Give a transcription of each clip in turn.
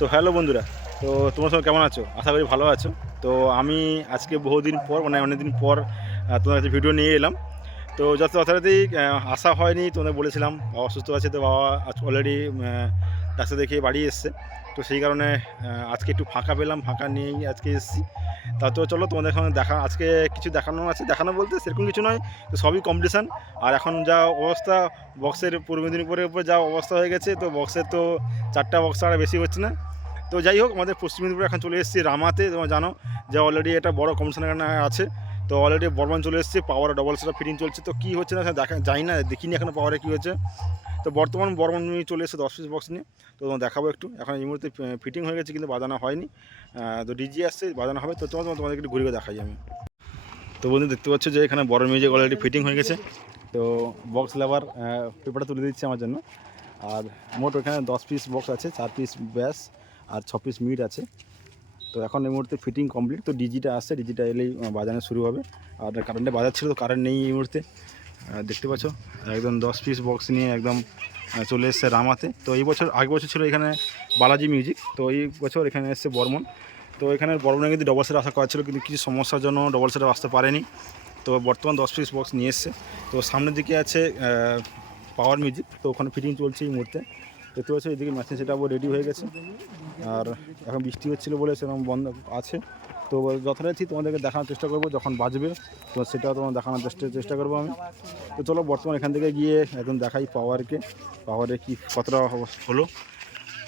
So hello বন্ধুরা। তো তোমার সঙ্গে কেমন আছো? আশা করি ভালো আছো। তো আমি আজকে বহুদিন পর মানে অনেকদিন পর তোমার কাছে ভিডিও নিয়ে এলাম। তো যত যথারীতি আসা হয়নি, তোমাদের বলেছিলাম, বাবা অসুস্থ আছে, তো বাবা অলরেডি ডাক্তার দেখিয়ে বাড়ি এসছে। তো সেই কারণে আজকে একটু ফাঁকা পেলাম, ফাঁকা নিয়েই আজকে এসেছি। তা তো চলো, তোমাদের এখানে দেখা, আজকে কিছু দেখানো আছে। দেখানো বলতে সেরকম কিছু নয়, তো সবই কম্পিটিশান আর এখন যা অবস্থা বক্সের পূর্ব মেদিনীপুরের উপর যা অবস্থা হয়ে গেছে, তো বক্সের তো চারটা বক্স আর বেশি হচ্ছে না। তো যাই হোক, আমাদের পশ্চিম মেদিনীপুরে এখন চলে এসেছি রামাতে, তোমরা জানো যে অলরেডি একটা বড় এখানে আছে। তো অলরেডি বর্মান চলে এসেছে পাওয়ার ডবল সেটা ফিটিং চলছে। তো কী হচ্ছে না দেখা যাই না, দেখিনি এখনও পাওয়ারে কী হচ্ছে তো বর্তমান বর্মান চলে এসেছে দশ পিস বক্স নিয়ে। তো তোমার দেখাবো একটু, এখন এই মুহূর্তে ফিটিং হয়ে গেছে কিন্তু বাজানো হয়নি। তো ডিজি আসছে, বাজানো হবে। তো তোমার তোমাদের একটু ঘুরে দেখাই আমি। তো বন্ধু, দেখতে পাচ্ছ যে এখানে বড় মিউজিক অলরেডি ফিটিং হয়ে গেছে। তো বক্স লেবার পেপারটা তুলে দিচ্ছে আমার জন্য। আর মোট ওখানে দশ পিস বক্স আছে, চার পিস ব্যাস। আর ছ পিস মিট আছে। তো এখন এই মুহূর্তে ফিটিং কমপ্লিট তো ডিজিটা আসছে ডিজিটা এলেই বাজানো শুরু হবে। আর কারেন্টে বাজার ছিল তো কারেন্ট নেই এই মুহূর্তে। দেখতে পাচ্ছ, একদম দশ পিস বক্স নিয়ে একদম চলে এসছে রামাতে। তো এই বছর আগে বছর ছিল এখানে বালাজি মিউজিক তো এই বছর এখানে এসছে বর্মন। তো এখানে বর্মনে কিন্তু ডবল সেট আশা করা ছিল, কিন্তু কিছু সমস্যার জন্য ডবল সেট আসতে পারেনি। তো বর্তমান দশ পিস বক্স নিয়ে এসছে। তো সামনের দিকে আছে পাওয়ার মিউজিক তো ওখানে ফিটিং চলছে এই মুহূর্তে। দেখতে পাচ্ছ, এদিকে মেশিন সেটাও রেডি হয়ে গেছে। আর এখন বৃষ্টি হচ্ছিল বলে সেরকম বন্ধ আছে। তো যথারীতি তোমাদেরকে দেখানোর চেষ্টা করব, যখন বাজবে তো সেটা তোমার দেখানোর চেষ্টা চেষ্টা করব আমি। তো চলো, বর্তমান এখান থেকে গিয়ে একদম দেখাই পাওয়ারকে পাওয়ারে কি, কতটা হলো?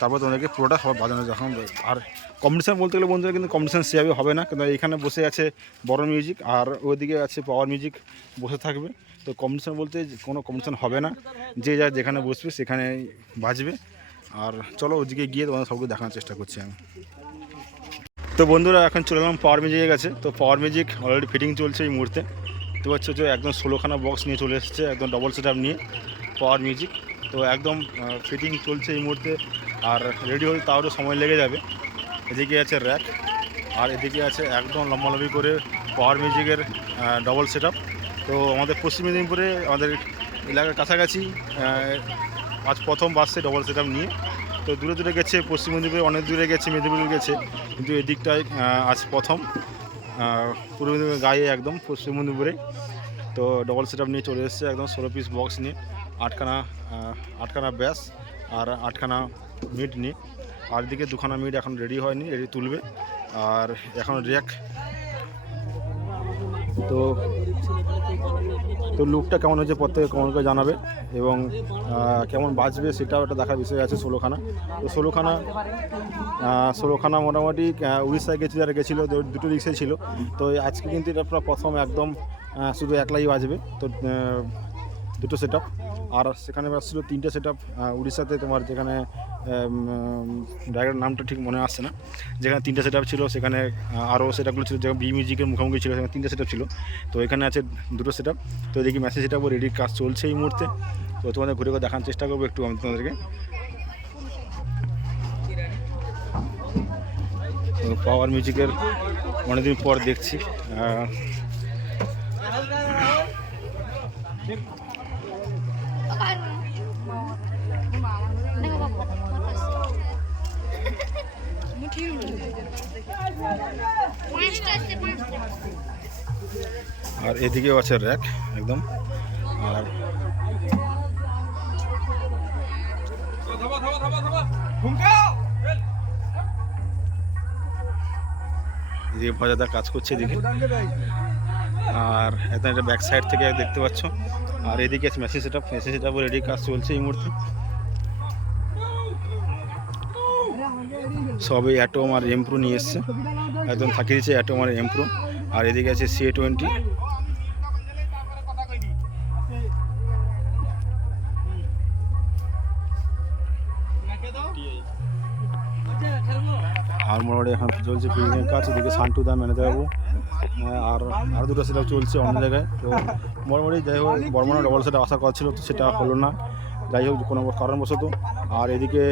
তারপর তোমাদেরকে পুরোটা সব বাজানো যখন আর কম্পিটিশান বলতে গেলে বন্ধুরা কিন্তু কম্পিটিশান সেভাবে হবে না। কিন্তু এখানে বসে আছে বড় মিউজিক আর ওইদিকে আছে পাওয়ার মিউজিক বসে থাকবে। তো কম্পিটিশান বলতে কোনো কম্পিটিশান হবে না। যে যা যেখানে বসবে সেখানে বাজবে। আর চলো ওদিকে গিয়ে তোমাদের সবকে দেখানোর চেষ্টা করছি আমি। তো বন্ধুরা, এখন চলে এলাম পাওয়ার মিউজিকের কাছে। তো পাওয়ার মিউজিক অলরেডি ফিটিং চলছে এই মুহূর্তে। তো হচ্ছে যে একদম ষোলোখানা বক্স নিয়ে চলে এসেছে, একদম ডবল সেট নিয়ে পাওয়ার মিউজিক তো একদম ফিটিং চলছে এই মুহূর্তে। আর রেডি হতে তাও সময় লেগে যাবে। এদিকে আছে র্যাক আর এদিকে আছে একদম লম্বালম্বি করে পাওয়ার মিউজিকের ডবল সেট তো আমাদের পশ্চিম মেদিনীপুরে আমাদের এলাকার কাছাকাছি আজ প্রথম বাসছে ডবল সেট নিয়ে। তো দূরে দূরে গেছে, পশ্চিম মেদিনীপুরে অনেক দূরে গেছে, মেদিনীপুরে গেছে, কিন্তু এদিকটায় আজ প্রথম। পূর্ব মেদিনীপুরের গায়ে একদম পশ্চিম মেদিনীপুরে। তো ডবল সেট নিয়ে চলে এসেছে, একদম ষোলো পিস বক্স নিয়ে। আটখানা আটখানা ব্যাস আর আটখানা মিট নিয়ে আর দিকে দুখানা মিট এখন রেডি হয়নি রেডি তুলবে। আর এখন র্যাক তো তো লুকটা কেমন হয়েছে প্রত্যেকে কমন করে জানাবে। এবং কেমন বাঁচবে সেটাও একটা দেখার বিষয় আছে ষোলোখানা। তো ষোলোখানা ষোলোখানা মোটামুটি উড়িষ্যায় গেছি, যারা গেছিল দুটো রিক্সায় ছিল। তো আজকে কিন্তু এটা পুরো প্রথম একদম শুধু একলাই বাজবে তো দুটো সেট আর সেখানে ছিল তিনটে সেট আপ উড়িষ্যাতে তোমার যেখানে জায়গার নামটা ঠিক মনে আসছে না। যেখানে তিনটে সেট ছিল, সেখানে আরও সেটআপগুলো ছিল, যেমন বি মিউজিকের মুখোমুখি ছিল, সেখানে তিনটে সেট ছিল। তো এখানে আছে দুটো সেট তো দেখি মেসেজ সেট আপও রেডির কাজ চলছে এই মুহূর্তে। তো তোমাদের ঘুরে ঘুরে দেখানোর চেষ্টা করব একটু আমি তোমাদেরকে। পাওয়ার মিউজিকের অনেকদিন পর দেখছি আর এদিকেও আছে র্যাক একদম। আর এদিকে ভজাদা কাজ করছে এদিকে। আর একদম এটা ব্যাক সাইড থেকে দেখতে পাচ্ছ। আর এদিকে আছে message set up message set আপও ready কাজ চলছে এই মুহূর্তে। সবে অ্যাটোম আর এমপ্রো নিয়ে এসছে। একদম থাকিয়ে দিচ্ছে অ্যাটোম আর এমপ্রো আর এদিকে আছে সি টোয়েন্টি আর মোটামুটি এখন চলছে ফিল্ডিংয়ের কাজ। এদিকে সান্টু দা ম্যানেজার বাবু। আর আর দুটো সেটা চলছে অন্য জায়গায়। তো মোটামুটি যাই হোক, বর্মনা ডবল সেটা আশা করা ছিল তো সেটা হলো না। যাই হোক, কোনো কারণবশত। আর এদিকে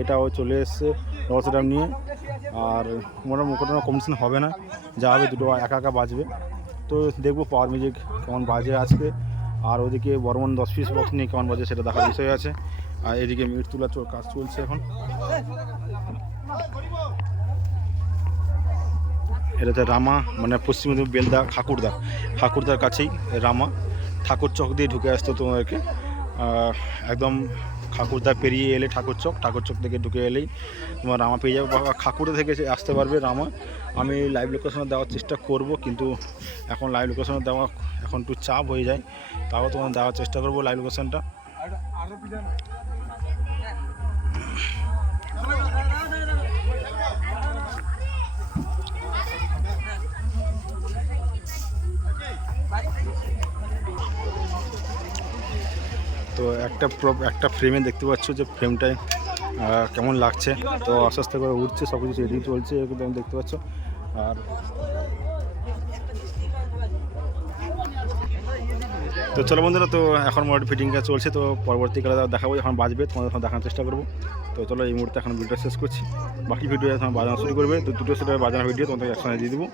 এটাও চলে এসছে। ডবল নিয়ে। আর মোটামুটি কোনো কমিশন হবে না। যা হবে দুটো একা একা বাজবে। তো দেখব পাওয়ার মিউজিক কেমন বাজে আজকে। আর ওদিকে বর্মন দশ পিস বক্স নিয়ে কেমন বাজে সেটা দেখার বিষয় আছে। আর এদিকে মিট তোলা চল- কাজ চলছে এখন। এটাতে রামা মানে পশ্চিম মেদিনীপুর বেলদা ঠাকুরদা। ঠাকুরদার কাছেই রামা। ঠাকুর চক দিয়ে ঢুকে আসতো তোমাদেরকে। একদম ঠাকুরদা পেরিয়ে এলে ঠাকুর চক ঠাকুর চক থেকে ঢুকে এলেই তোমার রামা পেয়ে যাবে। বা থেকে আসতে পারবে রামা। আমি লাইভ লোকেশনে দেওয়ার চেষ্টা করব, কিন্তু এখন লাইভ লোকেশনে দেওয়া এখন একটু চাপ হয়ে যায়। তাও তোমার দেওয়ার চেষ্টা করব লাইভ লোকেশনটা তো একটা একটা ফ্রেমে দেখতে পাচ্ছ যে ফ্রেমটায় কেমন লাগছে। তো আস্তে আস্তে করে উঠছে সব কিছু এদিকে চলছে, একদম দেখতে পাচ্ছ। আর তো চলো বন্ধুরা, তো এখন মোটামুটি ফিটিংটা চলছে, তো পরবর্তীকালে দেখাবো, যখন বাজবে, তোমাদের এখন দেখানোর চেষ্টা করব। তো চলো এই মুহূর্তে এখন ভিডিওটা শেষ করছি। বাকি ভিডিও এখন বাজানো শুরু করবে, তো দুটো সেটা বাজানোর ভিডিও তোমাদের একসঙ্গে দিয়ে দেবো।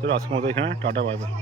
চলো আজকের মতো এখানে, টাটা বাই বাই